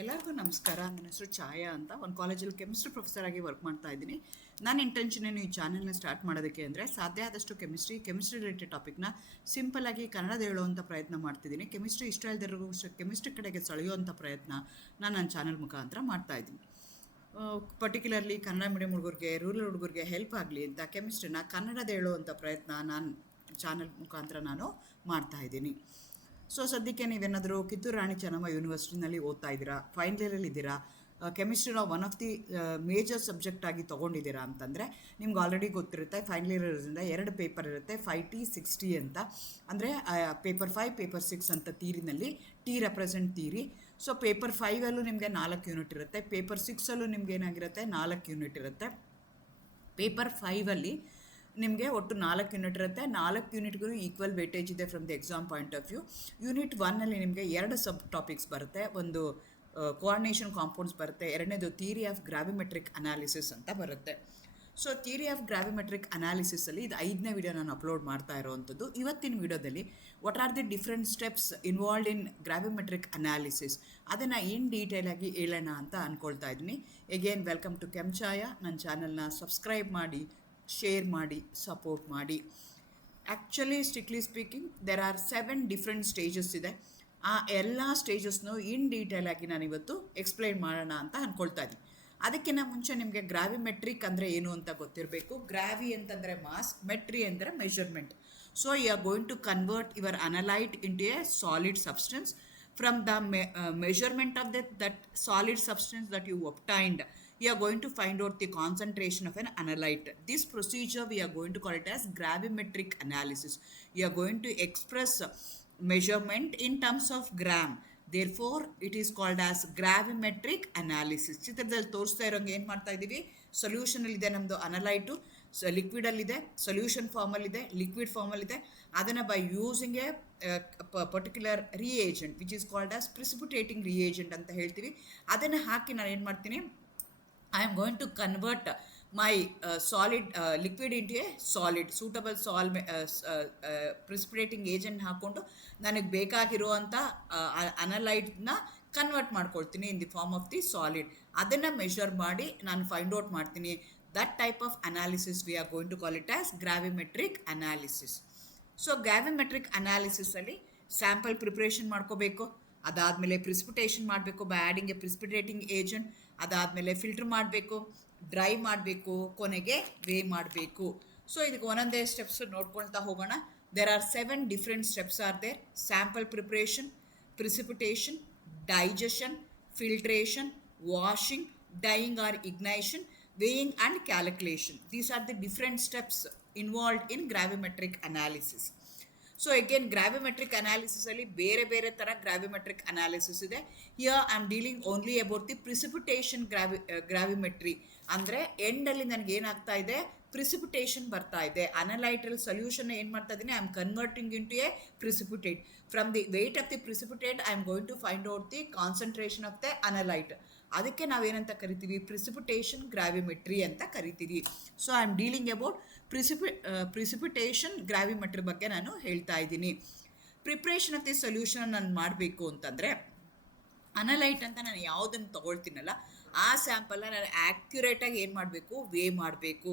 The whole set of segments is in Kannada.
ಎಲ್ಲರಿಗೂ ನಮಸ್ಕಾರ. ನನ್ನ ಹೆಸರು ಛಾಯಾ ಅಂತ. ಒಂದು ಕಾಲೇಜಲ್ಲಿ ಕೆಮಿಸ್ಟ್ರಿ ಪ್ರೊಫೆಸರ್ ಆಗಿ ವರ್ಕ್ ಮಾಡ್ತಾ ಇದ್ದೀನಿ. ನನ್ನ ಇಂಟೆನ್ಷನ್ ಏನು ಈ ಚಾನಲ್ನ ಸ್ಟಾರ್ಟ್ ಮಾಡೋದಕ್ಕೆ ಅಂದರೆ ಸಾಧ್ಯ ಆದಷ್ಟು ಕೆಮಿಸ್ಟ್ರಿ ರಿಲೇಟೆಡ್ ಟಾಪಿಕ್ನ ಸಿಂಪಲ್ ಆಗಿ ಕನ್ನಡದ ಹೇಳುವಂಥ ಪ್ರಯತ್ನ ಮಾಡ್ತಿದ್ದೀನಿ. ಕೆಮಿಸ್ಟ್ರಿ ಇಷ್ಟ ಇಲ್ದಿರೋರು ಕೆಮಿಸ್ಟ್ರಿ ಕಡೆಗೆ ಸೆಳೆಯುವಂಥ ಪ್ರಯತ್ನ ನಾನು ನನ್ನ ಚಾನಲ್ ಮುಖಾಂತರ ಮಾಡ್ತಾ ಇದ್ದೀನಿ. ಪರ್ಟಿಕ್ಯುಲರ್ಲಿ ಕನ್ನಡ ಮೀಡಿಯಂ ಹುಡುಗರಿಗೆ, ರೂರಲ್ ಹುಡುಗರಿಗೆ ಹೆಲ್ಪ್ ಆಗಲಿ ಅಂತ ಕೆಮಿಸ್ಟ್ರಿನ ಕನ್ನಡದ ಹೇಳುವಂಥ ಪ್ರಯತ್ನ ನಾನು ಚಾನಲ್ ಮುಖಾಂತರ ನಾನು ಮಾಡ್ತಾ ಇದ್ದೀನಿ. ಸೊ ಸದ್ಯಕ್ಕೆ ನೀವೇನಾದರೂ ಕಿತ್ತೂರು ರಾಣಿ ಚೆನ್ನಮ್ಮ ಯೂನಿವರ್ಸಿಟಿನಲ್ಲಿ ಓದ್ತಾ ಇದ್ದೀರಾ, ಫೈನಲ್ ಇಯರಲ್ಲಿ ಇದ್ದೀರಾ, ಕೆಮಿಸ್ಟ್ರಿನ one of the major subject ಆಗಿ ತೊಗೊಂಡಿದ್ದೀರಾ ಅಂತಂದರೆ ನಿಮ್ಗೆ ಆಲ್ರೆಡಿ ಗೊತ್ತಿರುತ್ತೆ. ಫೈನಲ್ ಇಯರ್ ಇರೋದ್ರಿಂದ 2 ಪೇಪರ್ ಇರುತ್ತೆ, 5T 6T ಅಂತ. ಅಂದರೆ ಪೇಪರ್ 5 ಪೇಪರ್ 6 ಅಂತ ತೀರಿನಲ್ಲಿ ಟಿ ರೆಪ್ರೆಸೆಂಟ್ ತೀರಿ. ಸೊ ಪೇಪರ್ 5ಅಲ್ಲೂ ನಿಮಗೆ 4 ಯೂನಿಟ್ ಇರುತ್ತೆ, ಪೇಪರ್ 6ಅಲ್ಲೂ ನಿಮ್ಗೆ ಏನಾಗಿರುತ್ತೆ 4 ಯೂನಿಟ್ ಇರುತ್ತೆ. ಪೇಪರ್ 5ಅಲ್ಲಿ ನಿಮಗೆ ಒಟ್ಟು 4 ಯೂನಿಟ್ ಇರುತ್ತೆ. 4 ಯೂನಿಟ್ಗೂ ಈಕ್ವಲ್ ವೇಟೇಜ್ ಇದೆ from the exam point of view. Unit 1ಅಲ್ಲಿ ನಿಮಗೆ 2 ಸಬ್ ಟಾಪಿಕ್ಸ್ ಬರುತ್ತೆ. ಒಂದು ಕೋಆರ್ಡಿನೇಷನ್ ಕಾಂಪೌಂಡ್ಸ್ ಬರುತ್ತೆ, ಎರಡನೇದು ಥಿಯರಿ ಆಫ್ ಗ್ರಾವಿಮೆಟ್ರಿಕ್ ಅನಾಲಿಸಿಸ್ ಅಂತ ಬರುತ್ತೆ. ಸೊ ಥಿಯರಿ ಆಫ್ ಗ್ರಾವಿಮೆಟ್ರಿಕ್ ಅನಾಲಿಸಿಸಲ್ಲಿ ಇದು 5ನೇ ವಿಡಿಯೋ ನಾನು ಅಪ್ಲೋಡ್ ಮಾಡ್ತಾ ಇರೋವಂಥದ್ದು. ಇವತ್ತಿನ ವಿಡಿಯೋದಲ್ಲಿ what are the different steps involved in gravimetric analysis ಅದನ್ನು ಇನ್ ಡೀಟೇಲ್ ಆಗಿ ಹೇಳೋಣ ಅಂತ ಅಂದ್ಕೊಳ್ತಾ ಇದ್ದೀನಿ. Again welcome to Kenchaya. ನನ್ನ ಚಾನಲ್ನ ಸಬ್ಸ್ಕ್ರೈಬ್ ಮಾಡಿ, ಶೇರ್ ಮಾಡಿ, ಸಪೋರ್ಟ್ ಮಾಡಿ. Actually strictly speaking there are 7 different stages ಇದೆ. ಆ ಎಲ್ಲ ಸ್ಟೇಜಸ್ನು ಇನ್ ಡೀಟೇಲ್ ಆಗಿ ನಾನಿವತ್ತು ಎಕ್ಸ್ಪ್ಲೈನ್ ಮಾಡೋಣ ಅಂತ ಅಂದ್ಕೊಳ್ತಾ ಇದ್ದೀನಿ. ಅದಕ್ಕಿಂತ ಮುಂಚೆ ನಿಮಗೆ ಗ್ರಾವಿಮೆಟ್ರಿಕ್ ಅಂದರೆ ಏನು ಅಂತ ಗೊತ್ತಿರಬೇಕು. ಗ್ರಾವಿ ಅಂತಂದರೆ ಮಾಸ್, ಮೆಟ್ರಿ ಅಂದರೆ measurement. So you are going to convert your analyte into a solid substance. From the measurement of that solid substance that you obtained, you are going to find out the concentration of an analyte. This procedure we are going to call it as gravimetric analysis. You are going to express measurement in terms of gram. Therefore it is called as gravimetric analysis. ಚಿತ್ರದಲ್ಲಿ ತೋರಿಸ್ತಾ ಇರೋಂಗೆ ಏನು ಮಾಡ್ತಾ ಇದ್ದೀವಿ, ಸೊಲ್ಯೂಷನಲ್ಲಿದೆ ನಮ್ಮದು ಅನಲೈಟು, ಲಿಕ್ವಿಡಲ್ಲಿದೆ, ಸೊಲ್ಯೂಷನ್ ಫಾರ್ಮಲ್ಲಿದೆ, ಲಿಕ್ವಿಡ್ ಫಾರ್ಮಲ್ಲಿದೆ. ಅದನ್ನು by using a particular reagent which is called as precipitating reagent ಅಂತ ಹೇಳ್ತೀವಿ. ಅದನ್ನು ಹಾಕಿ ನಾನು ಏನು ಮಾಡ್ತೀನಿ, I am going to convert my solid liquid into a solid suitable precipitating agent ಹಾಕ್ಕೊಂಡು ನನಗೆ ಬೇಕಾಗಿರುವಂಥ ಅನಲೈಟ್ನ ಕನ್ವರ್ಟ್ ಮಾಡ್ಕೊಳ್ತೀನಿ in the form of the solid. ಅದನ್ನು ಮೆಷರ್ ಮಾಡಿ ನಾನು ಫೈಂಡ್ ಔಟ್ ಮಾಡ್ತೀನಿ. That type of analysis we are going to call it as gravimetric analysis. So ಗ್ರಾವಿಮೆಟ್ರಿಕ್ ಅನಾಲಿಸಿಸಲ್ಲಿ sample preparation ಮಾಡ್ಕೋಬೇಕು, ಅದಾದಮೇಲೆ ಪ್ರಿಸಿಪಿಟೇಷನ್ ಮಾಡಬೇಕು ಬೈ ಆ್ಯಡಿಂಗ್ ಎ ಪ್ರಿಸಿಪಿಟೇಟಿಂಗ್ ಏಜೆಂಟ್, ಅದಾದಮೇಲೆ ಫಿಲ್ಟರ್ ಮಾಡಬೇಕು, ಡ್ರೈ ಮಾಡಬೇಕು, ಕೊನೆಗೆ ವೇ ಮಾಡಬೇಕು. ಸೊ ಇದಕ್ಕೆ ಒಂದೊಂದೇ ಸ್ಟೆಪ್ಸ್ ನೋಡ್ಕೊಳ್ತಾ ಹೋಗೋಣ. There are 7 different steps are there. Sample preparation, precipitation, digestion, filtration, washing, drying or ignition, weighing and calculation. These are the different steps involved in gravimetric analysis. So again gravimetric analysis ಅಲ್ಲಿ ಬೇರೆ ಬೇರೆ ಥರ ಗ್ರಾವಿಮೆಟ್ರಿಕ್ ಅನಾಲಿಸಿಸ್ ಇದೆ. Here I am dealing only about the precipitation gravimetry. ಅಂದರೆ ಎಂಡಲ್ಲಿ ನನಗೆ ಏನಾಗ್ತಾ ಇದೆ, ಪ್ರಿಸಿಪಿಟೇಷನ್ ಬರ್ತಾ ಇದೆ. ಅನಲೈಟ್ರಲ್ ಸೊಲ್ಯೂಷನ್ ಏನು ಮಾಡ್ತಾ ಇದ್ದೀನಿ, I am converting into a precipitate. From the weight of the precipitate I am going to find out the concentration of the analyte. ಅದಕ್ಕೆ ನಾವೇನಂತ ಕರಿತೀವಿ, ಪ್ರಿಸಿಪಿಟೇಷನ್ ಗ್ರಾವಿಮೆಟ್ರಿ ಅಂತ ಕರಿತೀವಿ. So I am dealing about precipitation gravimetry ಬಗ್ಗೆ ನಾನು ಹೇಳ್ತಾ ಇದ್ದೀನಿ. ಪ್ರಿಪ್ರೇಷನ್ ಆಫ್ ದಿ ಸೊಲ್ಯೂಷನ್ ನಾನು ಮಾಡಬೇಕು ಅಂತಂದರೆ ಅನಲೈಟ್ ಅಂತ ನಾನು ಯಾವುದನ್ನು ತೊಗೊಳ್ತೀನಲ್ಲ ಆ ಸ್ಯಾಂಪಲ್ನ ನಾನು ಆ್ಯಕ್ಯುರೇಟಾಗಿ ಏನು ಮಾಡಬೇಕು, ವೇ ಮಾಡಬೇಕು.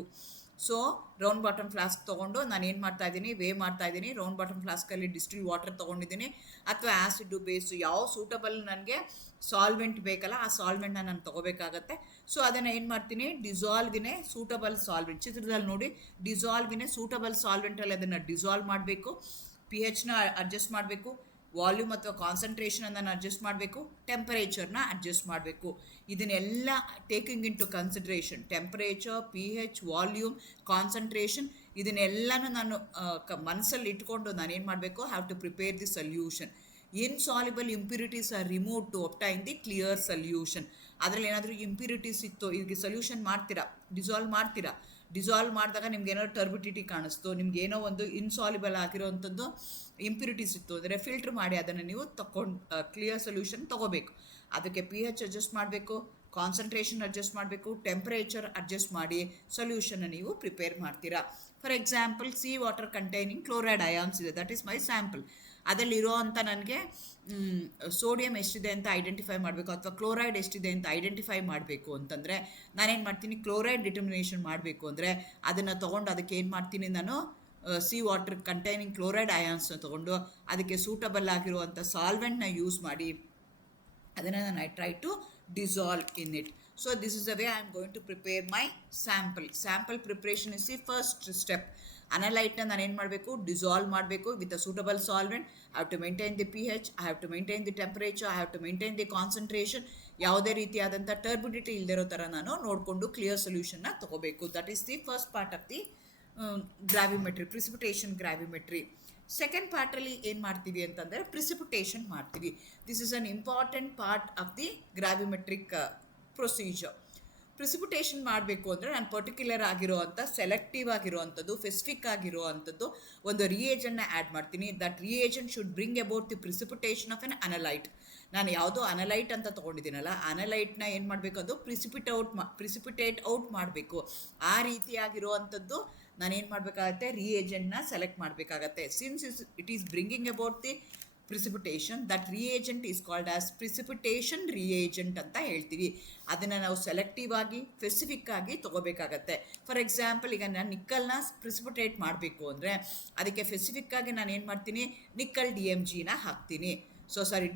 ಸೊ ರೌಂಡ್ ಬಾಟಮ್ ಫ್ಲಾಸ್ಕ್ ತೊಗೊಂಡು ನಾನು ಏನು ಮಾಡ್ತಾಯಿದ್ದೀನಿ, ವೇ ಮಾಡ್ತಾಯಿದ್ದೀನಿ. ರೌಂಡ್ ಬಾಟಮ್ ಫ್ಲಾಸ್ಕಲ್ಲಿ ಡಿಸ್ಟಿಲ್ ವಾಟರ್ ತೊಗೊಂಡಿದ್ದೀನಿ, ಅಥವಾ ಆ್ಯಸಿಡು ಬೇಸು ಯಾವ ಸೂಟಬಲ್ ನನಗೆ ಸಾಲ್ವೆಂಟ್ ಬೇಕಲ್ಲ ಆ ಸಾಲ್ವೆಂಟ್ನ ನಾನು ತೊಗೋಬೇಕಾಗತ್ತೆ. ಸೊ ಅದನ್ನು ಏನು ಮಾಡ್ತೀನಿ, ಡಿಸಾಲ್ವಿನೇ ಸೂಟಬಲ್ ಸಾಲ್ವೆಂಟ್, ಚಿತ್ರದಲ್ಲಿ ನೋಡಿ ಡಿಸಾಲ್ವಿನೇ ಸೂಟಬಲ್ ಸಾಲ್ವೆಂಟಲ್ಲಿ ಅದನ್ನು ಡಿಸಾಲ್ವ್ ಮಾಡಬೇಕು. pHನ ಅಡ್ಜಸ್ಟ್ ಮಾಡಬೇಕು, ವಾಲ್ಯೂಮ್ ಅಥವಾ ಕಾನ್ಸಂಟ್ರೇಷನನ್ನು ಅಡ್ಜಸ್ಟ್ ಮಾಡಬೇಕು, ಟೆಂಪರೇಚರ್ನ ಅಡ್ಜಸ್ಟ್ ಮಾಡಬೇಕು. ಇದನ್ನೆಲ್ಲ taking into consideration, temperature, pH, volume, concentration, ಇದನ್ನೆಲ್ಲನೂ ನಾನು ಮನಸ್ಸಲ್ಲಿ ಇಟ್ಕೊಂಡು ನಾನೇನು ಮಾಡಬೇಕು, have to prepare the solution. Insoluble impurities are remove to obtain the clear solution. ಅದರಲ್ಲಿ ಏನಾದರೂ ಇಂಪ್ಯೂರಿಟೀಸ್ ಇತ್ತು, ಈಗ ಸೊಲ್ಯೂಷನ್ ಮಾಡ್ತೀರಾ, ಡಿಸಾಲ್ವ್ ಮಾಡ್ತೀರಾ, ಡಿಸಾಲ್ವ್ ಮಾಡಿದಾಗ ನಿಮ್ಗೆ ಏನಾದ್ರು ಟರ್ಬಿಡಿಟಿ ಕಾಣಿಸ್ತು, ನಿಮ್ಗೆ ಏನೋ ಒಂದು ಇನ್ಸಾಲ್ಯುಬಲ್ ಆಗಿರೋವಂಥದ್ದು ಇಂಪ್ಯೂರಿಟೀಸ್ ಇತ್ತು ಅಂದರೆ ಫಿಲ್ಟ್ರ್ ಮಾಡಿ ಅದನ್ನು ನೀವು ಕ್ಲಿಯರ್ ಸೊಲ್ಯೂಷನ್ ತೊಗೋಬೇಕು. ಅದಕ್ಕೆ pH ಅಡ್ಜಸ್ಟ್ ಮಾಡಬೇಕು, ಕಾನ್ಸಂಟ್ರೇಷನ್ ಅಡ್ಜಸ್ಟ್ ಮಾಡಬೇಕು, ಟೆಂಪರೇಚರ್ ಅಡ್ಜಸ್ಟ್ ಮಾಡಿ ಸೊಲ್ಯೂಷನ್ನ ನೀವು ಪ್ರಿಪೇರ್ ಮಾಡ್ತೀರಾ. For example C water containing chloride ions ಇದೆ, ದಟ್ ಈಸ್ ಮೈ ಸ್ಯಾಂಪಲ್. ಅದರಲ್ಲಿರೋ ಅಂಥ ನನಗೆ ಸೋಡಿಯಂ ಎಷ್ಟಿದೆ ಅಂತ ಐಡೆಂಟಿಫೈ ಮಾಡಬೇಕು, ಅಥವಾ ಕ್ಲೋರೈಡ್ ಎಷ್ಟಿದೆ ಅಂತ ಐಡೆಂಟಿಫೈ ಮಾಡಬೇಕು ಅಂತಂದರೆ ನಾನೇನು ಮಾಡ್ತೀನಿ, ಕ್ಲೋರೈಡ್ ಡಿಟರ್ಮಿನೇಷನ್ ಮಾಡಬೇಕು ಅಂದರೆ ಅದನ್ನು ತೊಗೊಂಡು ಅದಕ್ಕೆ ಏನು ಮಾಡ್ತೀನಿ ನಾನು, ಸಿ ವಾಟರ್ ಕಂಟೈನಿಂಗ್ ಕ್ಲೋರೈಡ್ ಅಯಾನ್ಸ್ನ ತೊಗೊಂಡು ಅದಕ್ಕೆ ಸೂಟಬಲ್ ಆಗಿರುವಂಥ ಸಾಲ್ವೆಂಟ್ನ ಯೂಸ್ ಮಾಡಿ ಅದನ್ನು ನಾನು I try to dissolve in it. So this is the way I am going to prepare my sample preparation is the first step. Analyte ನಾನು ಏನು ಮಾಡಬೇಕು, ಡಿಸಾಲ್ವ್ ಮಾಡಬೇಕು with a suitable solvent. I have to maintain the pH, I have to maintain the temperature, I have to maintain the concentration. ಯಾವುದೇ ರೀತಿಯಾದಂಥ ಟರ್ಬಿಡಿಟಿ ಇಲ್ಲದಿರೋ ಥರ ನಾನು ನೋಡಿಕೊಂಡು ಕ್ಲಿಯರ್ ಸೊಲ್ಯೂಷನ್ನ ತೊಗೋಬೇಕು. That is the first part of the gravimetry, precipitation gravimetry. Second ಪಾರ್ಟಲ್ಲಿ ಏನು ಮಾಡ್ತೀವಿ ಅಂತಂದರೆ ಪ್ರಿಸಿಪಿಟೇಷನ್ ಮಾಡ್ತೀವಿ. This is an important part of the gravimetric procedure. Precipitation ಮಾಡಬೇಕು ಅಂದರೆ ನಾನು ಪರ್ಟಿಕ್ಯುಲರ್ ಆಗಿರೋವಂಥ, ಸೆಲೆಕ್ಟಿವ್ ಆಗಿರೋವಂಥದ್ದು, ಸ್ಪೆಸಿಫಿಕ್ ಆಗಿರೋವಂಥದ್ದು ಒಂದು ರಿಯೇಜನ್ನ ಆ್ಯಡ್ ಮಾಡ್ತೀನಿ. That reagent should bring about the precipitation of an analyte. ನಾನು ಯಾವುದೋ ಅನಲೈಟ್ ಅಂತ ತೊಗೊಂಡಿದ್ದೀನಲ್ಲ, ಅನಲೈಟ್ನ ಏನು ಮಾಡಬೇಕು, ಅದು ಪ್ರಿಸಿಪಿಟೇಟ್ ಔಟ್ ಮಾಡಬೇಕು. ಆ ರೀತಿಯಾಗಿರುವಂಥದ್ದು ನಾನೇನು ಮಾಡಬೇಕಾಗತ್ತೆ, ರಿಯೇಜೆಂಟ್ನ ಸೆಲೆಕ್ಟ್ ಮಾಡಬೇಕಾಗತ್ತೆ. Since it is bringing about the precipitation, that reagent is called as precipitation reagent ಅಂತ ಹೇಳ್ತೀವಿ. ಅದನ್ನು ನಾವು ಸೆಲೆಕ್ಟಿವ್ ಆಗಿ ಸ್ಪೆಸಿಫಿಕ್ ಆಗಿ ತೊಗೋಬೇಕಾಗತ್ತೆ. ಫಾರ್ ಎಕ್ಸಾಂಪಲ್, ಈಗ ನಾನು ನಿಕ್ಕಲ್ನ ಪ್ರಿಸಿಪಿಟೇಟ್ ಮಾಡಬೇಕು ಅಂದರೆ ಅದಕ್ಕೆ ಸ್ಪೆಸಿಫಿಕ್ ಆಗಿ ನಾನು ಏನು ಮಾಡ್ತೀನಿ, ನಿಕ್ಕಲ್ DMGನ ಹಾಕ್ತೀನಿ.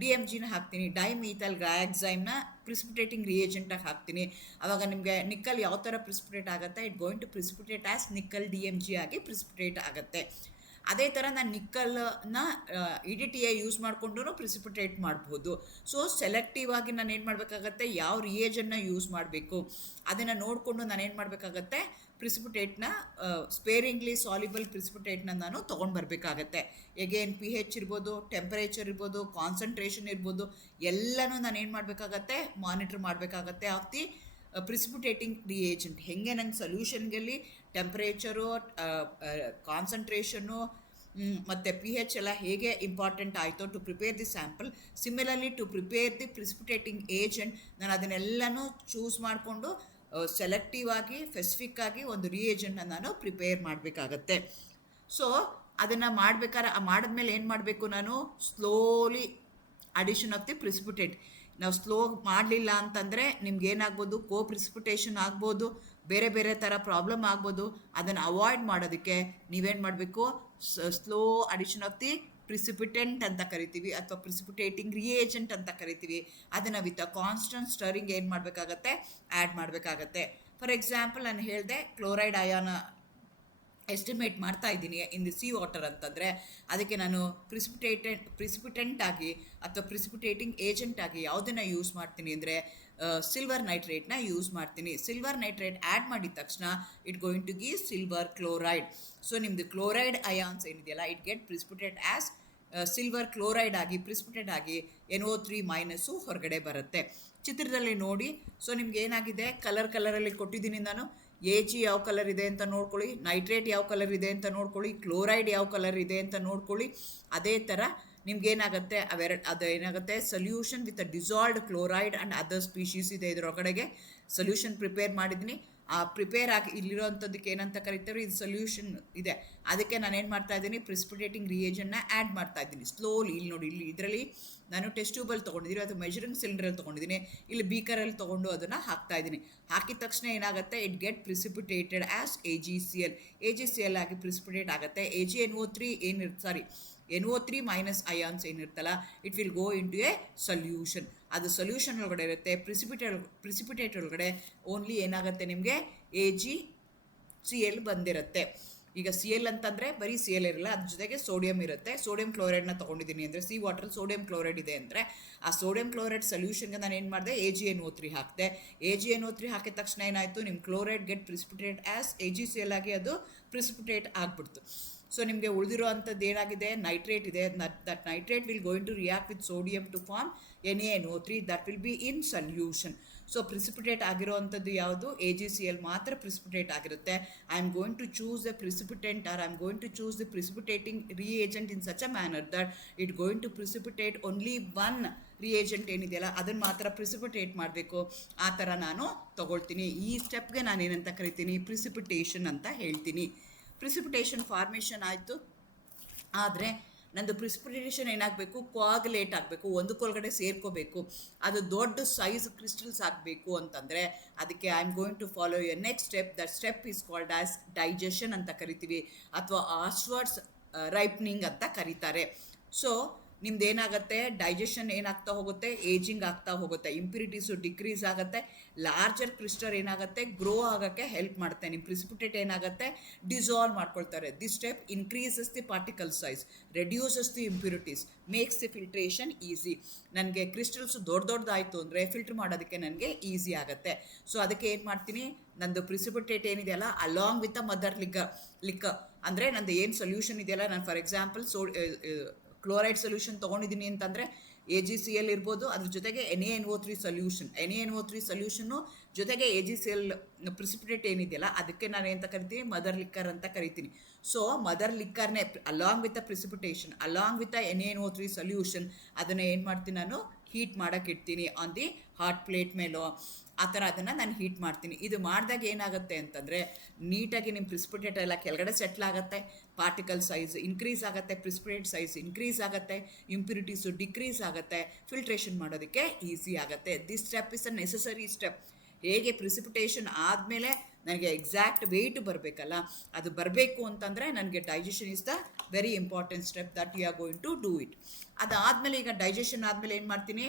DMGನ ಹಾಕ್ತೀನಿ, ಡೈಮೀಥೈಲ್ ಗ್ಲೈಯಾಕ್ಸೈಮ್ನ ಪ್ರಿಸಿಪಿಟೇಟಿಂಗ್ ರಿಯೇಜೆಂಟಾಗಿ ಹಾಕ್ತೀನಿ. ಆವಾಗ ನಿಮಗೆ ನಿಕ್ಕಲ್ ಯಾವ ಥರ ಪ್ರಿಸಿಪಿಟೇಟ್ ಆಗುತ್ತೆ, it going to precipitate as nickel DMG ಆಗಿ ಪ್ರಿಸಿಪಿಟೇಟ್ ಆಗುತ್ತೆ. ಅದೇ ಥರ ನಾನು ನಿಕ್ಕಲ್ನ EDTA ಯೂಸ್ ಮಾಡಿಕೊಂಡು ಪ್ರಿಸಿಪಿಟೇಟ್ ಮಾಡ್ಬೋದು. ಸೊ ಸೆಲೆಕ್ಟಿವ್ ಆಗಿ ನಾನು ಏನು ಮಾಡಬೇಕಾಗತ್ತೆ, ಯಾವ ರಿಯೇಜನ್ನ ಯೂಸ್ ಮಾಡಬೇಕು ಅದನ್ನು ನೋಡಿಕೊಂಡು ನಾನು ಏನು ಮಾಡಬೇಕಾಗತ್ತೆ, ಪ್ರಿಸಿಪಿಟೇಟ್ನ ಸ್ಪೇರಿಂಗ್ಲಿ ಸಾಲ್ಯುಬಲ್ ಪ್ರಿಸಿಪಿಟೇಟ್ನ ನಾನು ತೊಗೊಂಡು ಬರಬೇಕಾಗತ್ತೆ. ಎಗೇನ್ pH ಇರ್ಬೋದು, ಟೆಂಪರೇಚರ್ ಇರ್ಬೋದು, ಕಾನ್ಸಂಟ್ರೇಷನ್ ಇರ್ಬೋದು, ಎಲ್ಲನೂ ನಾನು ಏನು ಮಾಡಬೇಕಾಗತ್ತೆ, ಮಾನಿಟ್ರ್ ಮಾಡಬೇಕಾಗತ್ತೆ ಆಫ್ ದಿ ಪ್ರಿಸಿಪಿಟೇಟಿಂಗ್ ರಿಯೇಜೆಂಟ್. ಹೆಂಗೆ ನಂಗೆ ಸೊಲ್ಯೂಷನ್ಗಲ್ಲಿ ಟೆಂಪ್ರೇಚರು, ಕಾನ್ಸಂಟ್ರೇಷನ್ನು ಮತ್ತು pH ಎಲ್ಲ ಹೇಗೆ ಇಂಪಾರ್ಟೆಂಟ್ ಆಯಿತು to prepare the sample, similarly to prepare the precipitating agent ನಾನು ಅದನ್ನೆಲ್ಲನೂ ಚೂಸ್ ಮಾಡಿಕೊಂಡು ಸೆಲೆಕ್ಟಿವ್ ಆಗಿ ಸ್ಪೆಸಿಫಿಕ್ ಆಗಿ ಒಂದು ರಿಯೇಜೆಂಟ್ನ ನಾನು ಪ್ರಿಪೇರ್ ಮಾಡಬೇಕಾಗತ್ತೆ. ಸೊ ಅದನ್ನು ಮಾಡಿದ್ಮೇಲೆ ಏನು ಮಾಡಬೇಕು, ನಾನು slowly addition of the precipitate. ನಾವು ಸ್ಲೋ ಮಾಡಲಿಲ್ಲ ಅಂತಂದರೆ ನಿಮ್ಗೆ ಏನಾಗ್ಬೋದು, ಪ್ರಿಸಿಪಿಟೇಷನ್ ಆಗ್ಬೋದು, ಬೇರೆ ಬೇರೆ ಥರ ಪ್ರಾಬ್ಲಮ್ ಆಗ್ಬೋದು. ಅದನ್ನು ಅವಾಯ್ಡ್ ಮಾಡೋದಕ್ಕೆ ನೀವೇನು ಮಾಡಬೇಕು, ಸ್ಲೋ ಅಡಿಷನ್ ಆಫ್ ದಿ ಪ್ರಿಸಿಪಿಟೆಂಟ್ ಅಂತ ಕರಿತೀವಿ, ಅಥವಾ ಪ್ರಿಸಿಪಿಟೇಟಿಂಗ್ ರಿಯೇಜೆಂಟ್ ಅಂತ ಕರಿತೀವಿ. ಅದನ್ನು ವಿತ್ ಅ ಕಾನ್ಸ್ಟೆಂಟ್ ಸ್ಟರಿಂಗ್ ಏನು ಮಾಡಬೇಕಾಗತ್ತೆ, ಆ್ಯಡ್ ಮಾಡಬೇಕಾಗತ್ತೆ. ಫಾರ್ ಎಕ್ಸಾಂಪಲ್, ನಾನು ಹೇಳಿದೆ ಕ್ಲೋರೈಡ್ ಅಯಾನ ಎಸ್ಟಿಮೇಟ್ ಮಾಡ್ತಾ ಇದ್ದೀನಿ ಇನ್ ದಿ ಸಿ ವಾಟರ್ ಅಂತಂದರೆ ಅದಕ್ಕೆ ನಾನು ಪ್ರಿಸಿಪಿಟೆಂಟ್ ಆಗಿ ಅಥವಾ ಪ್ರಿಸಿಪಿಟೇಟಿಂಗ್ ಏಜೆಂಟ್ ಆಗಿ ಯಾವುದನ್ನು ಯೂಸ್ ಮಾಡ್ತೀನಿ ಅಂದರೆ ಸಿಲ್ವರ್ ನೈಟ್ರೇಟ್ನ ಯೂಸ್ ಮಾಡ್ತೀನಿ. ಸಿಲ್ವರ್ ನೈಟ್ರೇಟ್ ಆ್ಯಡ್ ಮಾಡಿದ ತಕ್ಷಣ it going to give silver chloride. So ನಿಮ್ಮದು ಕ್ಲೋರೈಡ್ ಅಯಾನ್ಸ್ ಏನಿದೆಯಲ್ಲ, it get precipitate as silver chloride ಆಗಿ ಪ್ರಿಸಿಪಿಟೇಟ್ ಆಗಿ NO3- ಹೊರಗಡೆ ಬರುತ್ತೆ. ಚಿತ್ರದಲ್ಲಿ ನೋಡಿ. ಸೊ ನಿಮ್ಗೆ ಏನಾಗಿದೆ, ಕಲರಲ್ಲಿ ಕೊಟ್ಟಿದ್ದೀನಿ ನಾನು. AG ಯಾವ ಕಲರ್ ಇದೆ ಅಂತ ನೋಡ್ಕೊಳ್ಳಿ, ನೈಟ್ರೇಟ್ ಯಾವ ಕಲರ್ ಇದೆ ಅಂತ ನೋಡ್ಕೊಳ್ಳಿ, ಕ್ಲೋರೈಡ್ ಯಾವ ಕಲರ್ ಇದೆ ಅಂತ ನೋಡ್ಕೊಳ್ಳಿ. ಅದೇ ಥರ ನಿಮ್ಗೇನಾಗುತ್ತೆ, ಅದೇನಾಗುತ್ತೆ, solution with a dissolved chloride and other species ಇದೆ ಇದರೊಳಗಡೆಗೆ. ಸೊಲ್ಯೂಷನ್ ಪ್ರಿಪೇರ್ ಮಾಡಿದ್ದೀನಿ. ಆ ಪ್ರಿಪೇರ್ ಆಗಿ ಇಲ್ಲಿರೋವಂಥದ್ದಕ್ಕೆ ಏನಂತ ಕರಿತೇವೆ, ಇದು ಸೊಲ್ಯೂಷನ್ ಇದೆ. ಅದಕ್ಕೆ ನಾನೇನು ಮಾಡ್ತಾ ಇದ್ದೀನಿ, ಪ್ರಿಸಿಪಿಟೇಟಿಂಗ್ ರಿಯೇಜನ್ನ ಆ್ಯಡ್ ಮಾಡ್ತಾ ಇದ್ದೀನಿ ಸ್ಲೋಲಿ. ಇಲ್ಲಿ ನೋಡಿ, ಇದರಲ್ಲಿ ನಾನು ಟೆಸ್ಟ್ ಟ್ಯೂಬಲ್ಲಿ ತೊಗೊಂಡಿದ್ದೀನಿ ಅಥವಾ ಮೆಜರಿಂಗ್ ಸಿಲಿಂಡ್ರಲ್ಲಿ ತೊಗೊಂಡಿದ್ದೀನಿ. ಇಲ್ಲಿ ಬೀಕರಲ್ಲಿ ತೊಗೊಂಡು ಅದನ್ನು ಹಾಕ್ತಾ ಇದ್ದೀನಿ. ಹಾಕಿದ ತಕ್ಷಣ ಏನಾಗುತ್ತೆ, it get precipitated as AgCl ಆಗಿ ಪ್ರಿಸಿಪಿಟೇಟ್ ಆಗುತ್ತೆ. NO3- ಅಯಾನ್ಸ್ ಏನಿರ್ತಲ್ಲ, it will go into a solution. ಅದು ಸೊಲ್ಯೂಷನ್ ಒಳಗಡೆ ಇರುತ್ತೆ. ಪ್ರಿಸಿಪಿಟೇಟ್ ಒಳಗಡೆ ಓನ್ಲಿ ಏನಾಗುತ್ತೆ, ನಿಮಗೆ AgCl ಬಂದಿರುತ್ತೆ. ಈಗ Cl ಅಂತಂದರೆ ಬರೀ Cl ಇರಲ್ಲ, ಅದ್ರ ಜೊತೆಗೆ ಸೋಡಿಯಂ ಇರುತ್ತೆ. ಸೋಡಿಯಂ ಕ್ಲೋರೈಡ್ನ ತೊಗೊಂಡಿದ್ದೀನಿ ಅಂದರೆ, ಸಿ ವಾಟ್ರಲ್ಲಿ ಸೋಡಿಯಂ ಕ್ಲೋರೈಡ್ ಇದೆ ಅಂದರೆ ಆ ಸೋಡಿಯಂ ಕ್ಲೋರೈಡ್ ಸೊಲ್ಯೂಷನ್ಗೆ ನಾನು ಏನು ಮಾಡಿದೆ, AgNO3 ಹಾಕಿದೆ. AgNO3 ಹಾಕಿದ ತಕ್ಷಣ ಏನಾಯಿತು, ನಿಮ್ಮ chloride get precipitate as AgCl ಆಗಿ ಅದು ಪ್ರಿಸಿಪಿಟೇಟ್ ಆಗಿಬಿಡ್ತು. ಸೊ ನಿಮಗೆ ಉಳಿದಿರೋ ಅಂಥದ್ದು ಏನಾಗಿದೆ, ನೈಟ್ರೇಟ್ ಇದೆ. That nitrate will going to react with sodium to form NaNO3. That will be in solution. So precipitate ಆಗಿರೋ ಅಂಥದ್ದು ಯಾವುದು, AgCl ಮಾತ್ರ ಪ್ರಿಸಿಪಿಟೇಟ್ ಆಗಿರುತ್ತೆ. I am going to choose the precipitant or I am going to choose the precipitating reagent in such a manner that it going to precipitate only one reagent ಏನಿದೆಯಲ್ಲ ಅದನ್ನು ಮಾತ್ರ ಪ್ರಿಸಿಪಿಟೇಟ್ ಮಾಡಬೇಕು. ಆ ಥರ ನಾನು ತೊಗೊಳ್ತೀನಿ. ಈ ಸ್ಟೆಪ್ಗೆ ನಾನು ಏನಂತ ಕರಿತೀನಿ, ಪ್ರಿಸಿಪಿಟೇಷನ್ ಅಂತ ಹೇಳ್ತೀನಿ. ಪ್ರಿಸಿಪಿಟೇಷನ್ ಫಾರ್ಮೇಷನ್ ಆಯಿತು. ಆದರೆ ನಂದು ಪ್ರಿಸಿಪಿಟೇಷನ್ ಏನಾಗಬೇಕು, ಕೋಆಗುಲೇಟ್ ಆಗಬೇಕು, ಒಂದಕ್ಕೊಳಗಡೆ ಸೇರ್ಕೋಬೇಕು, ಅದು ದೊಡ್ಡ ಸೈಜ್ ಕ್ರಿಸ್ಟಲ್ಸ್ ಆಗಬೇಕು ಅಂತಂದರೆ ಅದಕ್ಕೆ I am going to follow your next step. That step is called as digestion ಅಂತ ಕರಿತೀವಿ, ಅಥವಾ ಆಸ್ವರ್ಡ್ಸ್ ರೈಪ್ನಿಂಗ್ ಅಂತ ಕರೀತಾರೆ. ಸೊ ನಿಮ್ದು ಏನಾಗುತ್ತೆ, ಡೈಜೆಷನ್ ಏನಾಗ್ತಾ ಹೋಗುತ್ತೆ, ಏಜಿಂಗ್ ಆಗ್ತಾ ಹೋಗುತ್ತೆ, ಇಂಪ್ಯೂರಿಟೀಸು ಡಿಕ್ರೀಸ್ ಆಗುತ್ತೆ, ಲಾರ್ಜರ್ ಕ್ರಿಸ್ಟಲ್ ಏನಾಗುತ್ತೆ, ಗ್ರೋ ಆಗೋಕ್ಕೆ ಹೆಲ್ಪ್ ಮಾಡುತ್ತೆ, ನಿಮ್ಮ ಪ್ರಿಸಿಪಿಟೇಟ್ ಏನಾಗುತ್ತೆ, ಡಿಸಾಲ್ವ್ ಮಾಡ್ಕೊಳ್ತಾರೆ. This step increases the particle size, reduces the impurities, makes the filtration easy. ನನಗೆ ಕ್ರಿಸ್ಟಲ್ಸ್ ದೊಡ್ಡದಾಯಿತು ಅಂದರೆ ಫಿಲ್ಟ್ರ್ ಮಾಡೋದಕ್ಕೆ ನನಗೆ ಈಸಿ ಆಗುತ್ತೆ. ಸೊ ಅದಕ್ಕೆ ಏನು ಮಾಡ್ತೀನಿ, ನಂದು ಪ್ರಿಸಿಪಿಟೇಟ್ ಏನಿದೆಯಲ್ಲ ಅಲಾಂಗ್ ವಿತ್ ಅ ಮದರ್ ಲಿಕ್ಕ ಅಂದರೆ ನಂದು ಏನು ಸೊಲ್ಯೂಷನ್ ಇದೆಯಲ್ಲ, ನಾನು ಫಾರ್ ಎಕ್ಸಾಂಪಲ್ ಕ್ಲೋರೈಡ್ ಸೊಲ್ಯೂಷನ್ ತೊಗೊಂಡಿದ್ದೀನಿ ಅಂತಂದರೆ AgCl ಇರ್ಬೋದು, ಅದ್ರ ಜೊತೆಗೆ NaNO3 ಸೊಲ್ಯೂಷನ್, NaNO3 ಸೊಲ್ಯೂಷನ್ನು ಜೊತೆಗೆ AgCl ಪ್ರಿಸಿಪಿಟೇಟ್ ಏನಿದೆಯಲ್ಲ ಅದಕ್ಕೆ ನಾನು ಏನಂತ ಕರಿತೀನಿ, ಮದರ್ ಲಿಕ್ಕರ್ ಅಂತ ಕರಿತೀನಿ. ಸೊ ಮದರ್ ಲಿಕ್ಕರ್ನೇ along with a precipitation, along with a NaNO3 solution, ಅದನ್ನು ಏನು ಮಾಡ್ತೀನಿ, ನಾನು ಹೀಟ್ ಮಾಡೋಕ್ಕೆ ಇಡ್ತೀನಿ ಆನ್ ದಿ ಹಾಟ್ ಪ್ಲೇಟ್ ಮೇಲೋ, ಆ ಥರ ಅದನ್ನು ನಾನು ಹೀಟ್ ಮಾಡ್ತೀನಿ. ಇದು ಮಾಡಿದಾಗ ಏನಾಗುತ್ತೆ ಅಂತಂದರೆ ನೀಟಾಗಿ ನಿಮ್ಮ ಪ್ರಿಸಿಪಿಟೇಟ್ ಎಲ್ಲ ಕೆಳಗಡೆ ಸೆಟ್ಲ್ ಆಗುತ್ತೆ, ಪಾರ್ಟಿಕಲ್ ಸೈಜ್ ಇನ್ಕ್ರೀಸ್ ಆಗುತ್ತೆ, ಪ್ರಿಸಿಪಿಟೇಟ್ ಸೈಜ್ ಇನ್ಕ್ರೀಸ್ ಆಗುತ್ತೆ, ಇಂಪ್ಯೂರಿಟೀಸು ಡಿಕ್ರೀಸ್ ಆಗುತ್ತೆ, ಫಿಲ್ಟ್ರೇಷನ್ ಮಾಡೋದಕ್ಕೆ ಈಸಿ ಆಗುತ್ತೆ. This step is a necessary step. ಹೇಗೆ ಪ್ರಿಸಿಪಿಟೇಷನ್ ಆದಮೇಲೆ ನನಗೆ ಎಕ್ಸಾಕ್ಟ್ ವೆಯ್ಟ್ ಬರಬೇಕಲ್ಲ, ಅದು ಬರಬೇಕು ಅಂತಂದರೆ ನನಗೆ digestion is the very important step that you are going to do it. ಅದಾದಮೇಲೆ ಈಗ ಡೈಜೆಷನ್ ಆದಮೇಲೆ ಏನು ಮಾಡ್ತೀನಿ,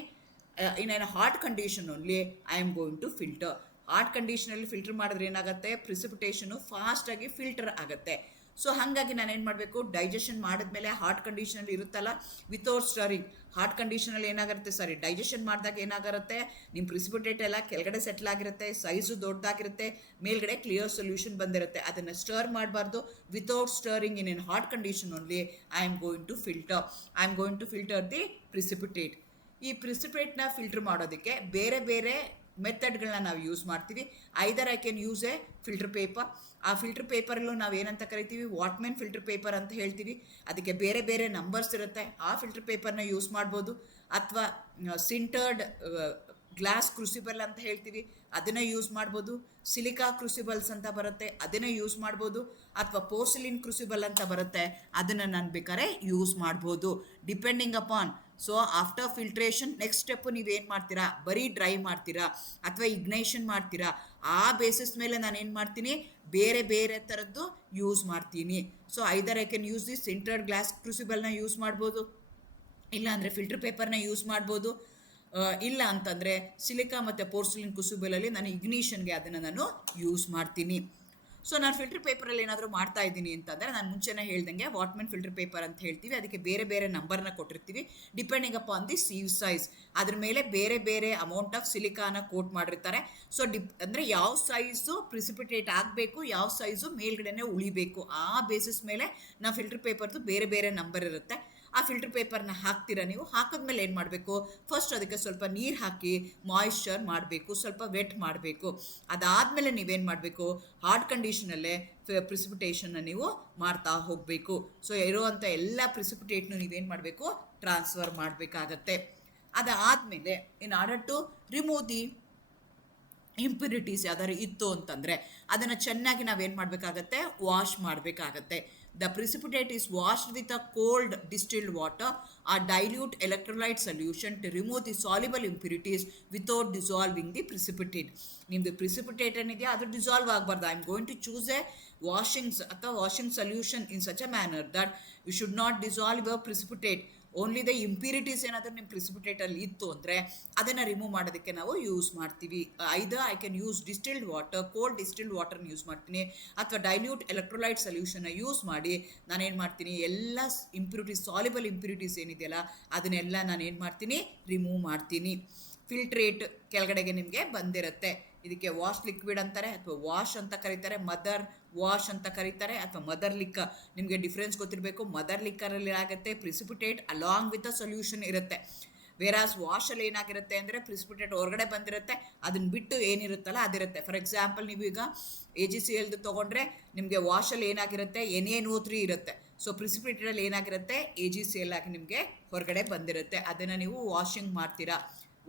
in an hot condition only I am going to filter. Hot ಕಂಡೀಷನಲ್ಲಿ ಫಿಲ್ಟರ್ ಮಾಡಿದ್ರೆ ಏನಾಗುತ್ತೆ, ಪ್ರಿಸಿಪಿಟೇಷನು ಫಾಸ್ಟಾಗಿ ಫಿಲ್ಟರ್ ಆಗುತ್ತೆ. ಸೊ ಹಾಗಾಗಿ ನಾನು ಏನು ಮಾಡಬೇಕು, ಡೈಜೆಷನ್ ಮಾಡಿದ್ಮೇಲೆ ಹಾಟ್ ಕಂಡೀಷನಲ್ಲಿ ಇರುತ್ತಲ್ಲ, ವಿತೌಟ್ ಸ್ಟರಿಂಗ್, ಹಾಟ್ ಕಂಡೀಷನಲ್ಲಿ ಏನಾಗಿರುತ್ತೆ, ಡೈಜೆಷನ್ ಮಾಡಿದಾಗ ಏನಾಗಿರುತ್ತೆ, ನಿಮ್ಮ ಪ್ರಿಸಿಪಿಟೇಟ್ ಎಲ್ಲ ಕೆಳಗಡೆ ಸೆಟ್ಲ್ ಆಗಿರುತ್ತೆ, ಸೈಜು ದೊಡ್ಡದಾಗಿರುತ್ತೆ, ಮೇಲ್ಗಡೆ ಕ್ಲಿಯರ್ ಸೊಲ್ಯೂಷನ್ ಬಂದಿರುತ್ತೆ, ಅದನ್ನು ಸ್ಟರ್ ಮಾಡಬಾರ್ದು. Without stirring in hot condition only I am going to filter the precipitate. ಈ ಪ್ರಿಸಿಪಿಟೇಟ್ನ ಫಿಲ್ಟರ್ ಮಾಡೋದಕ್ಕೆ ಬೇರೆ ಬೇರೆ ಮೆಥಡ್ಗಳನ್ನ ನಾವು ಯೂಸ್ ಮಾಡ್ತೀವಿ. Either I can use A filter paper. ಆ ಫಿಲ್ಟರ್ ಪೇಪರಲ್ಲೂ ನಾವು ಏನಂತ ಕರಿತೀವಿ, ವಾಟ್ಮೆನ್ ಫಿಲ್ಟರ್ ಪೇಪರ್ ಅಂತ ಹೇಳ್ತೀವಿ. ಅದಕ್ಕೆ ಬೇರೆ ಬೇರೆ ನಂಬರ್ಸ್ ಇರುತ್ತೆ, ಆ ಫಿಲ್ಟರ್ ಪೇಪರ್ನ ಯೂಸ್ ಮಾಡ್ಬೋದು. ಅಥವಾ ಸಿಂಟರ್ಡ್ ಗ್ಲಾಸ್ ಕ್ರೂಸಿಬಲ್ ಅಂತ ಹೇಳ್ತೀವಿ, ಅದನ್ನು ಯೂಸ್ ಮಾಡ್ಬೋದು. ಸಿಲಿಕಾ ಕ್ರೂಸಿಬಲ್ಸ್ ಅಂತ ಬರುತ್ತೆ, ಅದನ್ನು ಯೂಸ್ ಮಾಡ್ಬೋದು. ಅಥವಾ ಪೋರ್ಸಿಲಿನ್ ಕ್ರೂಸಿಬಲ್ ಅಂತ ಬರುತ್ತೆ, ಅದನ್ನು ನಾನು ಬೇಕಾದ್ರೆ ಯೂಸ್ ಮಾಡ್ಬೋದು, depending upon. So after filtration next step ನೀವೇನು ಮಾಡ್ತೀರಾ, ಬರೀ ಡ್ರೈ ಮಾಡ್ತೀರಾ ಅಥವಾ ಇಗ್ನೈಷನ್ ಮಾಡ್ತೀರಾ, ಆ ಬೇಸಿಸ್ ಮೇಲೆ ನಾನು ಏನು ಮಾಡ್ತೀನಿ, ಬೇರೆ ಬೇರೆ ಥರದ್ದು ಯೂಸ್ ಮಾಡ್ತೀನಿ. So either I can use the sintered glass ಕ್ರೂಸಿಬಲ್ನ ಯೂಸ್ ಮಾಡ್ಬೋದು, ಇಲ್ಲ ಅಂದರೆ ಫಿಲ್ಟರ್ ಪೇಪರ್ನ ಯೂಸ್ ಮಾಡ್ಬೋದು, ಇಲ್ಲ ಅಂತಂದರೆ ಸಿಲಿಕಾ ಮತ್ತು ಪೋರ್ಸಿಲಿನ್ ಕ್ರೂಸಿಬಲಲ್ಲಿ ನಾನು ಇಗ್ನಿಷನ್ಗೆ ಅದನ್ನು ನಾನು ಯೂಸ್ ಮಾಡ್ತೀನಿ. ಸೊ ನಾನು ಫಿಲ್ಟರ್ ಪೇಪರಲ್ಲಿ ಏನಾದರೂ ಮಾಡ್ತಾ ಇದ್ದೀನಿ ಅಂತಂದರೆ ನಾನು ಮುಂಚೆನೇ ಹೇಳ್ದಂಗೆ ವಾಟ್ಮೆನ್ ಫಿಲ್ಟರ್ ಪೇಪರ್ ಅಂತ ಹೇಳ್ತೀವಿ. ಅದಕ್ಕೆ ಬೇರೆ ಬೇರೆ ನಂಬರ್ನ ಕೊಟ್ಟಿರ್ತೀವಿ, depending upon the sieve size. ಅದ್ರ ಮೇಲೆ ಬೇರೆ ಬೇರೆ ಅಮೌಂಟ್ ಆಫ್ ಸಿಲಿಕಾನ ಕೋಟ್ ಮಾಡಿರ್ತಾರೆ. ಸೊ ಅಂದರೆ ಯಾವ ಸೈಜು ಪ್ರಿಸಿಪಿಟೇಟ್ ಆಗಬೇಕು, ಯಾವ ಸೈಜು ಮೇಲ್ಗಡೆನೇ ಉಳಿಬೇಕು, ಆ ಬೇಸಿಸ್ ಮೇಲೆ ನಾವು ಫಿಲ್ಟರ್ ಪೇಪರ್ದು ಬೇರೆ ಬೇರೆ ನಂಬರ್ ಇರುತ್ತೆ. ಆ ಫಿಲ್ಟರ್ ಪೇಪರ್ನ ಹಾಕ್ತೀರಾ ನೀವು. ಹಾಕಿದ್ಮೇಲೆ ಏನು ಮಾಡಬೇಕು, ಫಸ್ಟ್ ಅದಕ್ಕೆ ಸ್ವಲ್ಪ ನೀರು ಹಾಕಿ ಮಾಯಿಶ್ಚರ್ ಮಾಡಬೇಕು, ಸ್ವಲ್ಪ ವೆಟ್ ಮಾಡಬೇಕು. ಅದಾದಮೇಲೆ ನೀವೇನು ಮಾಡಬೇಕು, ಹಾಟ್ ಕಂಡೀಷನಲ್ಲೇ ಪ್ರಿಸಿಪಿಟೇಷನ್ನ ನೀವು ಮಾಡ್ತಾ ಹೋಗಬೇಕು. ಸೊ ಇರುವಂಥ ಎಲ್ಲ ಪ್ರಿಸಿಪಿಟೇಟ್ನು ನೀವೇನು ಮಾಡಬೇಕು, ಟ್ರಾನ್ಸ್ಫರ್ ಮಾಡಬೇಕಾಗತ್ತೆ. ಅದಾದಮೇಲೆ in order to remove the impurities ಯಾವ್ದಾದ್ರು ಇತ್ತು ಅಂತಂದರೆ ಅದನ್ನು ಚೆನ್ನಾಗಿ ನಾವೇನು ಮಾಡಬೇಕಾಗತ್ತೆ, ವಾಶ್ ಮಾಡಬೇಕಾಗತ್ತೆ. The precipitate is washed with a cold distilled water or dilute electrolyte solution to remove the soluble impurities without dissolving the precipitate. ನಿಮ್ಮದು ಪ್ರಿಸಿಪಿಟೇಟ್ ಏನಿದೆಯಾ ಅದು ಡಿಸಾಲ್ವ್ ಆಗಬಾರ್ದು. I am going to choose a washing solution in such a manner that you should not dissolve your precipitate. Only the impurities ಏನಾದರೂ ನಿಮ್ಮ ಪ್ರಿಸಿಪಿಟೇಟಲ್ಲಿ ಇತ್ತು ಅಂದರೆ ಅದನ್ನು ರಿಮೂವ್ ಮಾಡೋದಕ್ಕೆ ನಾವು ಯೂಸ್ ಮಾಡ್ತೀವಿ. Either I can use distilled water, cold distilled ವಾಟರ್ನ ಯೂಸ್ ಮಾಡ್ತೀನಿ, ಅಥವಾ ಡೈಲ್ಯೂಟ್ ಎಲೆಕ್ಟ್ರೋಲೈಟ್ ಸೊಲ್ಯೂಷನ್ನ ಯೂಸ್ ಮಾಡಿ ನಾನೇನು ಮಾಡ್ತೀನಿ, ಎಲ್ಲ ಇಂಪ್ಯೂರಿಟೀಸ್, ಸಾಲಿಬಲ್ ಇಂಪ್ಯೂರಿಟೀಸ್ ಏನಿದೆಯಲ್ಲ ಅದನ್ನೆಲ್ಲ ನಾನೇನು ಮಾಡ್ತೀನಿ, ರಿಮೂವ್ ಮಾಡ್ತೀನಿ. ಫಿಲ್ಟ್ರೇಟ್ ಕೆಳಗಡೆಗೆ ನಿಮಗೆ ಬಂದಿರುತ್ತೆ. ಇದಕ್ಕೆ ವಾಶ್ ಲಿಕ್ವಿಡ್ ಅಂತಾರೆ, ಅಥವಾ ವಾಶ್ ಅಂತ ಕರೀತಾರೆ, ಮದರ್ ವಾಶ್ ಅಂತ ಕರೀತಾರೆ, ಅಥವಾ ಮದರ್ ಲಿಕ್ಕರ್. ನಿಮಗೆ ಡಿಫ್ರೆನ್ಸ್ ಗೊತ್ತಿರಬೇಕು. ಮದರ್ ಲಿಕ್ಕರಲ್ಲಿ ಆಗುತ್ತೆ precipitate along with a solution ಇರುತ್ತೆ. ವೇರಾಸ್ ವಾಶಲ್ಲಿ ಏನಾಗಿರುತ್ತೆ ಅಂದರೆ ಪ್ರಿಸಿಪಿಟೇಟ್ ಹೊರಗಡೆ ಬಂದಿರುತ್ತೆ, ಅದನ್ನು ಬಿಟ್ಟು ಏನಿರುತ್ತಲ್ಲ ಅದಿರುತ್ತೆ. ಫಾರ್ ಎಕ್ಸಾಂಪಲ್ ನೀವು ಈಗ AgClದು ತೊಗೊಂಡ್ರೆ ನಿಮಗೆ ವಾಶಲ್ಲಿ ಏನಾಗಿರುತ್ತೆ, NaNO3 ಇರುತ್ತೆ. ಸೊ ಪ್ರಿಸಿಪಿಟೇಟಲ್ಲಿ ಏನಾಗಿರುತ್ತೆ, AgCl ಆಗಿ ನಿಮಗೆ ಹೊರಗಡೆ ಬಂದಿರುತ್ತೆ. ಅದನ್ನು ನೀವು ವಾಷಿಂಗ್ ಮಾಡ್ತೀರಾ.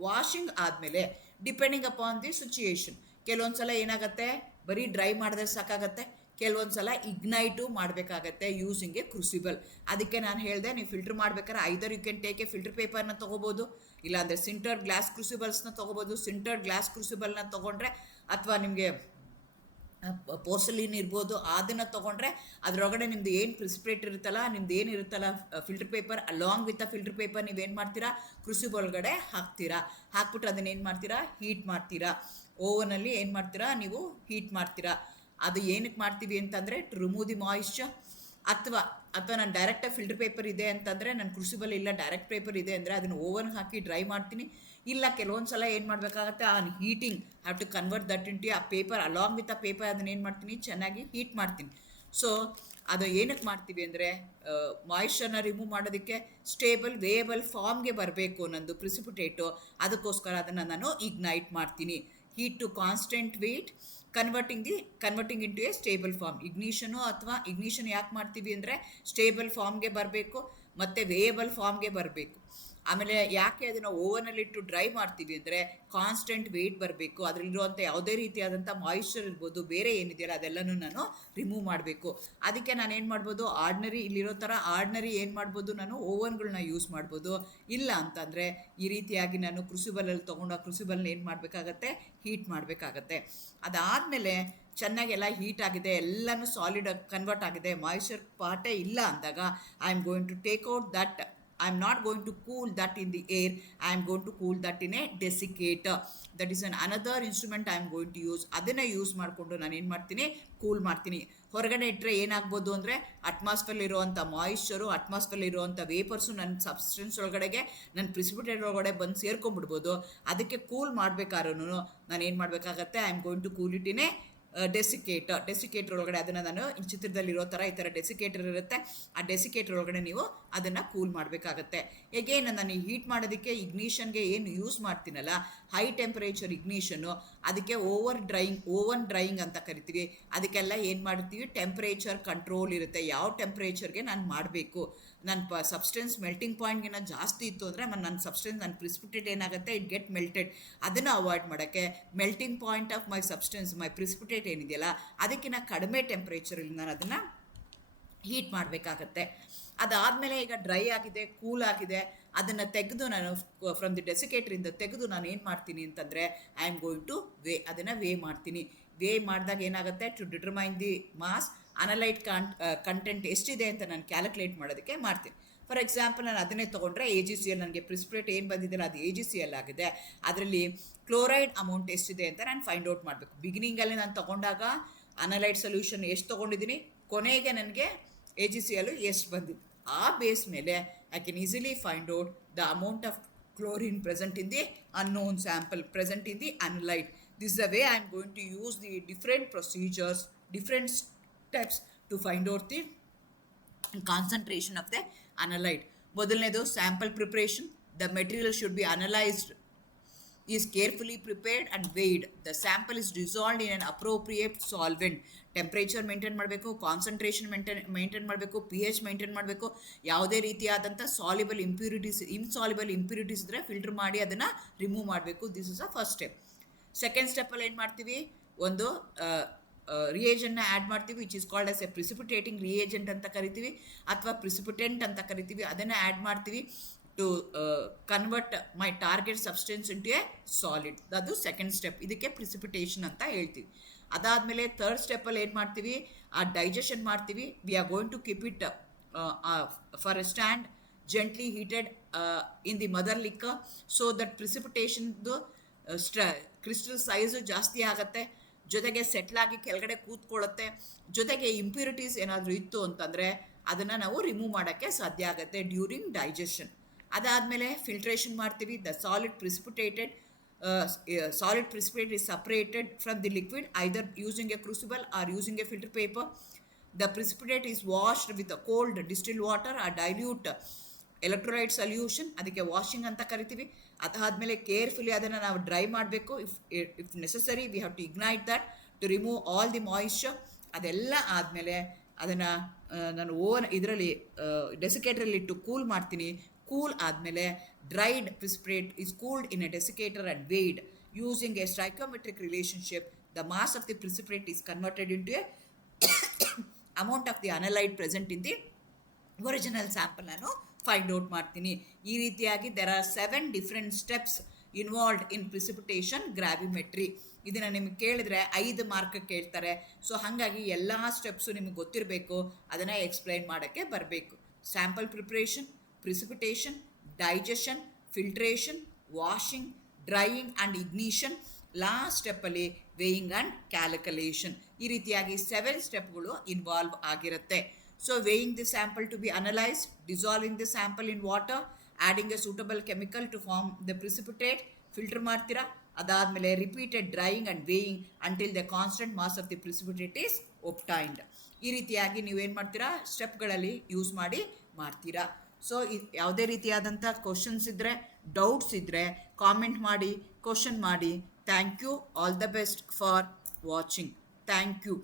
ವಾಷಿಂಗ್ ಆದಮೇಲೆ ಡಿಪೆಂಡಿಂಗ್ ಅಪಾನ್ ದಿ ಸಿಚುಯೇಷನ್, ಕೆಲವೊಂದು ಸಲ ಏನಾಗುತ್ತೆ, ಬರೀ ಡ್ರೈ ಮಾಡಿದ್ರೆ ಸಾಕಾಗತ್ತೆ, ಕೆಲವೊಂದು ಸಲ ಇಗ್ನೈಟು ಮಾಡಬೇಕಾಗತ್ತೆ ಯೂಸಿಂಗ್ ಎ ಕ್ರೂಸಿಬಲ್. ಅದಕ್ಕೆ ನಾನು ಹೇಳಿದೆ, ನೀವು ಫಿಲ್ಟರ್ ಮಾಡ್ಬೇಕಾದ್ರೆ either you can take a filter ಪೇಪರ್ನ ತೊಗೋಬೋದು, ಇಲ್ಲಾಂದರೆ ಸಿಂಟರ್ಡ್ ಗ್ಲಾಸ್ ಕ್ರೂಸಿಬಲ್ಸ್ನ ತೊಗೋಬೋದು. ಸಿಂಟರ್ಡ್ ಗ್ಲಾಸ್ ಕ್ರೂಸಿಬಲ್ನ ತೊಗೊಂಡ್ರೆ ಅಥವಾ ನಿಮಗೆ ಪೋರ್ಸಲಿನ್ ಇರ್ಬೋದು, ಅದನ್ನು ತೊಗೊಂಡ್ರೆ ಅದರೊಳಗಡೆ ನಿಮ್ದು ಏನು ಪ್ರಿಸಿಪೇಟ್ ಇರುತ್ತಲ್ಲ, ನಿಮ್ದು ಏನು ಇರುತ್ತಲ್ಲ filter paper, along with a filter paper ನೀವೇನು ಮಾಡ್ತೀರಾ, ಕ್ರೂಸಿಬಲ್ ಒಳಗಡೆ ಹಾಕ್ತೀರಾ. ಹಾಕ್ಬಿಟ್ಟು ಅದನ್ನ ಏನು ಮಾಡ್ತೀರಾ, ಹೀಟ್ ಮಾಡ್ತೀರಾ. ಓವನಲ್ಲಿ ಏನು ಮಾಡ್ತೀರಾ, ನೀವು ಹೀಟ್ ಮಾಡ್ತೀರಾ. ಅದು ಏನಕ್ಕೆ ಮಾಡ್ತೀವಿ ಅಂತಂದರೆ ಟು ರಿಮೂವ್ ದಿ ಮಾಯಿಶ್ಚರ್. ಅಥವಾ ನಾನು ಡೈರೆಕ್ಟಾಗಿ ಫಿಲ್ಟರ್ ಪೇಪರ್ ಇದೆ ಅಂತಂದರೆ, ನನ್ನ ಕ್ರೂಸಿಬಲ್ ಇಲ್ಲ ಡೈರೆಕ್ಟ್ ಪೇಪರ್ ಇದೆ ಅಂದರೆ ಅದನ್ನು ಓವನ್ಗೆ ಹಾಕಿ ಡ್ರೈ ಮಾಡ್ತೀನಿ. ಇಲ್ಲ ಕೆಲವೊಂದು ಸಲ ಏನು ಮಾಡಬೇಕಾಗತ್ತೆ, ಆ heating have to convert that into a paper, along with ಆ ಪೇಪರ್ ಅದನ್ನ ಏನು ಮಾಡ್ತೀನಿ, ಚೆನ್ನಾಗಿ ಹೀಟ್ ಮಾಡ್ತೀನಿ. ಸೊ ಅದು ಏನಕ್ಕೆ ಮಾಡ್ತೀವಿ ಅಂದರೆ, ಮಾಯಿಶ್ಚರ್ನ ರಿಮೂವ್ ಮಾಡೋದಕ್ಕೆ ಸ್ಟೇಬಲ್ ವೇಯಬಲ್ ಫಾರ್ಮ್ಗೆ ಬರಬೇಕು ನಂದು ಪ್ರಿಸಿಪಿಟೇಟು. ಅದಕ್ಕೋಸ್ಕರ ಅದನ್ನು ನಾನು ಇಗ್ನೈಟ್ ಮಾಡ್ತೀನಿ. Heat to constant weight converting into a stable form. Ignition ಯಾಕೆ ಮಾಡ್ತೀವಿ ಅಂದರೆ ಸ್ಟೇಬಲ್ ಫಾರ್ಮ್ಗೆ ಬರಬೇಕು ಮತ್ತು ವೇಯಬಲ್ ಫಾರ್ಮ್ಗೆ ಬರಬೇಕು. ಆಮೇಲೆ ಯಾಕೆ ಅದನ್ನು ಓವನಲ್ಲಿಟ್ಟು ಡ್ರೈ ಮಾಡ್ತೀವಿ ಅಂದರೆ ಕಾನ್ಸ್ಟೆಂಟ್ ವೆಯ್ಟ್ ಬರಬೇಕು, ಅದರಲ್ಲಿರುವಂಥ ಯಾವುದೇ ರೀತಿಯಾದಂಥ ಮಾಯಿಶ್ಚರ್ ಇರ್ಬೋದು, ಬೇರೆ ಏನಿದೆಯಲ್ಲ ಅದೆಲ್ಲನೂ ನಾನು ರಿಮೂವ್ ಮಾಡಬೇಕು. ಅದಕ್ಕೆ ನಾನು ಏನು ಮಾಡ್ಬೋದು, ಇಲ್ಲಿರೋ ಥರ ಆರ್ಡಿನರಿ ಏನು ಮಾಡ್ಬೋದು, ನಾನು ಓವನ್ಗಳನ್ನ ಯೂಸ್ ಮಾಡ್ಬೋದು. ಇಲ್ಲ ಅಂತಂದರೆ ಈ ರೀತಿಯಾಗಿ ನಾನು ಕ್ರೂಸಿಬಲಲ್ಲಿ ತೊಗೊಂಡು ಆ ಕ್ರೂಸಿಬಲ್ನ ಏನು ಮಾಡಬೇಕಾಗತ್ತೆ, ಹೀಟ್ ಮಾಡಬೇಕಾಗತ್ತೆ. ಅದಾದಮೇಲೆ ಚೆನ್ನಾಗೆಲ್ಲ ಹೀಟ್ ಆಗಿದೆ, ಎಲ್ಲನೂ ಸಾಲಿಡ್ ಕನ್ವರ್ಟ್ ಆಗಿದೆ, ಮಾಯಿಶ್ಚರ್ ಪಾರ್ಟೇ ಇಲ್ಲ ಅಂದಾಗ I am going to take out that. I am not going to cool that in the air. I am going to cool that in a desiccator. That is another instrument I am going to use. ಅದನ್ನು ಯೂಸ್ ಮಾಡಿಕೊಂಡು ನಾನು ಏನು ಮಾಡ್ತೀನಿ, ಕೂಲ್ ಮಾಡ್ತೀನಿ. ಹೊರಗಡೆ ಇಟ್ಟರೆ ಏನಾಗ್ಬೋದು ಅಂದರೆ ಅಟ್ಮಾಸ್ಫಿಯರ್ ಇರುವಂಥ ಮಾಯಿಶ್ಚರು, ಅಟ್ಮಾಸ್ಫಿಯರ್ ಇರುವಂಥ ವೇಪರ್ಸು ನನ್ನ ಸಬ್ಸ್ಟೆನ್ಸ್ ಒಳಗಡೆಗೆ, ನನ್ನ ಪ್ರಿಸಿಪಿಟೇಟ್ ಒಳಗಡೆ ಬಂದು ಸೇರ್ಕೊಂಡ್ಬಿಡ್ಬೋದು. ಅದಕ್ಕೆ ಕೂಲ್ ಮಾಡಬೇಕಾದ್ರೂ ನಾನು ಏನು ಮಾಡಬೇಕಾಗತ್ತೆ, I am going to cool it in a desiccator ಒಳಗಡೆ. ಅದನ್ನು ನಾನು ಚಿತ್ರದಲ್ಲಿರೋ ಥರ ಈ ಥರ ಡೆಸಿಕೇಟರ್ ಇರುತ್ತೆ, ಆ ಡೆಸಿಕೇಟರ್ ಒಳಗಡೆ ನೀವು ಅದನ್ನು ಕೂಲ್ ಮಾಡಬೇಕಾಗತ್ತೆ. ಹೇಗೇನು ನಾನು ಹೀಟ್ ಮಾಡೋದಕ್ಕೆ ಇಗ್ನಿಷನ್ಗೆ ಏನು ಯೂಸ್ ಮಾಡ್ತೀನಲ್ಲ, ಹೈ ಟೆಂಪರೇಚರ್ ಇಗ್ನಿಷನ್ನು, ಅದಕ್ಕೆ ಓವನ್ ಡ್ರೈಯಿಂಗ್ ಅಂತ ಕರಿತೀವಿ. ಅದಕ್ಕೆಲ್ಲ ಏನು ಮಾಡ್ತೀವಿ, ಟೆಂಪರೇಚರ್ ಕಂಟ್ರೋಲ್ ಇರುತ್ತೆ. ಯಾವ ಟೆಂಪರೇಚರ್ಗೆ ನಾನು ಮಾಡಬೇಕು, ನನ್ನ ಸಬ್ಸ್ಟೆನ್ಸ್ ಮೆಲ್ಟಿಂಗ್ ಪಾಯಿಂಟ್ಗಿನ್ನ ಜಾಸ್ತಿ ಇತ್ತು ಅಂದರೆ ನನ್ನ ಪ್ರಿಸಿಪಿಟೇಟ್ ಏನಾಗುತ್ತೆ, ಇಟ್ ಗೆಟ್ ಮೆಲ್ಟೆಡ್. ಅದನ್ನು ಅವಾಯ್ಡ್ ಮಾಡೋಕ್ಕೆ melting point of my substance, my precipitate ಏನಿದೆಯಲ್ಲ ಅದಕ್ಕಿಂತ ಕಡಿಮೆ ಟೆಂಪ್ರೇಚರಲ್ಲಿ ನಾನು ಅದನ್ನು ಹೀಟ್ ಮಾಡಬೇಕಾಗತ್ತೆ. ಅದಾದಮೇಲೆ ಈಗ ಡ್ರೈ ಆಗಿದೆ, ಕೂಲ್ ಆಗಿದೆ, ಅದನ್ನು ತೆಗೆದು ನಾನು ಫ್ರಮ್ ದಿ ಡೆಸಿಕೇಟ್ರಿಂದ ತೆಗೆದು ನಾನು ಏನು ಮಾಡ್ತೀನಿ ಅಂತಂದರೆ ಐ ಆಮ್ ಗೋಯಿಂಗ್ ಟು ಅದನ್ನು ವೇ ಮಾಡ್ತೀನಿ. ವೇ ಮಾಡಿದಾಗ ಏನಾಗುತ್ತೆ, to determine the mass analyte content ಎಷ್ಟಿದೆ ಅಂತ ನಾನು ಕ್ಯಾಲ್ಕುಲೇಟ್ ಮಾಡೋದಕ್ಕೆ ಮಾಡ್ತೀನಿ. ಫಾರ್ ಎಕ್ಸಾಂಪಲ್ ನಾನು ಅದನ್ನೇ ತೊಗೊಂಡ್ರೆ AgCl, ನನಗೆ ಪ್ರಿಸಿಪಿಟೇಟ್ ಏನು ಬಂದಿದೆ ಅದು AgCl ಆಗಿದೆ. ಅದರಲ್ಲಿ ಕ್ಲೋರೈಡ್ ಅಮೌಂಟ್ ಎಷ್ಟಿದೆ ಅಂತ ನಾನು ಫೈಂಡ್ ಔಟ್ ಮಾಡಬೇಕು. ಬಿಗಿನಿಂಗಲ್ಲಿ ನಾನು ತೊಗೊಂಡಾಗ ಅನಲೈಟ್ ಸೊಲ್ಯೂಷನ್ ಎಷ್ಟು ತೊಗೊಂಡಿದ್ದೀನಿ, ಕೊನೆಗೆ ನನಗೆ AgCl ಎಷ್ಟು ಬಂದಿದೆ. ಆ ಬೇಸ್ ಮೇಲೆ I can easily find out the amount of chlorine present in the unknown sample, present in the analyte. This is the way I am going to use the different procedures, different steps to find out the concentration of the analyte. ಮೊದಲನೇದು sample preparation. The material should be analysed, is carefully prepared and weighed. The sample is dissolved in an appropriate solvent. Temperature maintain ಮಾಡಬೇಕು, ಕಾನ್ಸಂಟ್ರೇಷನ್ ಮೇಂಟೈನ್ ಮಾಡಬೇಕು, pH ಮೇಂಟೈನ್ ಮಾಡಬೇಕು. ಯಾವುದೇ ರೀತಿಯಾದಂಥ ಇನ್ಸಾಲ್ಯುಬಲ್ ಇಂಪ್ಯೂರಿಟೀಸ್ ಇದ್ದರೆ ಫಿಲ್ಟರ್ ಮಾಡಿ ಅದನ್ನು ರಿಮೂವ್ ಮಾಡಬೇಕು. This is a first step. Second ಸ್ಟೆಪ್ಪಲ್ಲಿ ಏನು ಮಾಡ್ತೀವಿ, ಒಂದು ರಿಯೇಜೆಂಟ್ನ ಆ್ಯಡ್ ಮಾಡ್ತೀವಿ, which is called as a precipitating reagent ಅಂತ ಕರಿತೀವಿ, ಅಥವಾ ಪ್ರಿಸಿಪಿಟೆಂಟ್ ಅಂತ ಕರಿತೀವಿ. ಅದನ್ನು ಆ್ಯಡ್ ಮಾಡ್ತೀವಿ to convert my target substance into a solid. ಅದು ಸೆಕೆಂಡ್ ಸ್ಟೆಪ್. ಇದಕ್ಕೆ ಪ್ರಿಸಿಪಿಟೇಷನ್ ಅಂತ ಹೇಳ್ತೀವಿ. ಅದಾದಮೇಲೆ ಥರ್ಡ್ ಸ್ಟೆಪ್ಪಲ್ಲಿ ಏನು ಮಾಡ್ತೀವಿ, ಆ ಡೈಜೆಷನ್ ಮಾಡ್ತೀವಿ. We are going to keep it for a stand gently heated in the mother liquor, so that ಪ್ರಿಸಿಪಿಟೇಷನ್ದು ಕ್ರಿಸ್ಟಲ್ ಸೈಜು ಜಾಸ್ತಿ ಆಗುತ್ತೆ, ಜೊತೆಗೆ ಸೆಟ್ಲಾಗಿ ಕೆಳಗಡೆ ಕೂತ್ಕೊಳ್ಳುತ್ತೆ, ಜೊತೆಗೆ ಇಂಪ್ಯೂರಿಟೀಸ್ ಏನಾದರೂ ಇತ್ತು ಅಂತಂದರೆ ಅದನ್ನು ನಾವು ರಿಮೂವ್ ಮಾಡೋಕ್ಕೆ ಸಾಧ್ಯ ಆಗುತ್ತೆ ಡ್ಯೂರಿಂಗ್ ಡೈಜೆಷನ್. ಅದಾದಮೇಲೆ ಫಿಲ್ಟ್ರೇಷನ್ ಮಾಡ್ತೀವಿ. The solid precipitate is separated from the liquid either using a crucible or using a filter paper. The precipitate is washed with a cold distilled water or dilute electrolyte solution. ಅದಕ್ಕೆ ವಾಷಿಂಗ್ ಅಂತ ಕರಿತೀವಿ. ಅದಾದಮೇಲೆ ಕೇರ್ಫುಲಿ ಅದನ್ನು ನಾವು ಡ್ರೈ ಮಾಡಬೇಕು. If necessary we have to ignite that to remove all the moisture. ಅದೆಲ್ಲ ಆದಮೇಲೆ ಅದನ್ನು ನಾನು ಇದರಲ್ಲಿ ಡೆಸಿಕೇಟ್ರಲ್ಲಿ ಇಟ್ಟು ಕೂಲ್ ಮಾಡ್ತೀನಿ. ಕೂಲ್ ಆದಮೇಲೆ dried precipitate is cooled in a desiccator and weighed using a stoichiometric relationship. The mass of the precipitate is converted into a amount of the analyte present in the original sample ನಾನು ಫೈಂಡ್ ಔಟ್ ಮಾಡ್ತೀನಿ. ಈ ರೀತಿಯಾಗಿ there are 7 different steps involved in precipitation gravimetry. ಇದನ್ನು ನಿಮಗೆ ಕೇಳಿದ್ರೆ 5 ಮಾರ್ಕ್ ಕೇಳ್ತಾರೆ. ಸೊ ಹಾಗಾಗಿ ಎಲ್ಲ ಸ್ಟೆಪ್ಸು ನಿಮಗೆ ಗೊತ್ತಿರಬೇಕು, ಅದನ್ನು ಎಕ್ಸ್ಪ್ಲೈನ್ ಮಾಡೋಕ್ಕೆ ಬರಬೇಕು. Sample preparation, precipitation, digestion, filtration, washing, drying and ignition, last ಸ್ಟೆಪ್ಪಲ್ಲಿ ವೇಯಿಂಗ್ ಆ್ಯಂಡ್ ಕ್ಯಾಲ್ಕುಲೇಷನ್. ಈ ರೀತಿಯಾಗಿ 7 ಸ್ಟೆಪ್ಗಳು ಇನ್ವಾಲ್ವ್ ಆಗಿರುತ್ತೆ. So weighing the sample to be analysed, dissolving the sample in water, adding a suitable chemical to form the precipitate, filter ಮಾಡ್ತೀರಾ. ಅದಾದಮೇಲೆ repeated drying and weighing until the constant mass of the precipitate is obtained. ಈ ರೀತಿಯಾಗಿ ನೀವೇನು ಮಾಡ್ತೀರಾ, ಸ್ಟೆಪ್ಗಳಲ್ಲಿ ಯೂಸ್ ಮಾಡಿ ಮಾಡ್ತೀರಾ. ಸೊ ಯಾವುದೇ ರೀತಿಯಾದಂಥ ಕ್ವಶನ್ಸ್ ಇದ್ದರೆ, ಡೌಟ್ಸ್ ಇದ್ದರೆ ಕಾಮೆಂಟ್ ಮಾಡಿ, ಕ್ವಶನ್ ಮಾಡಿ. Thank you. All the best for watching. Thank you.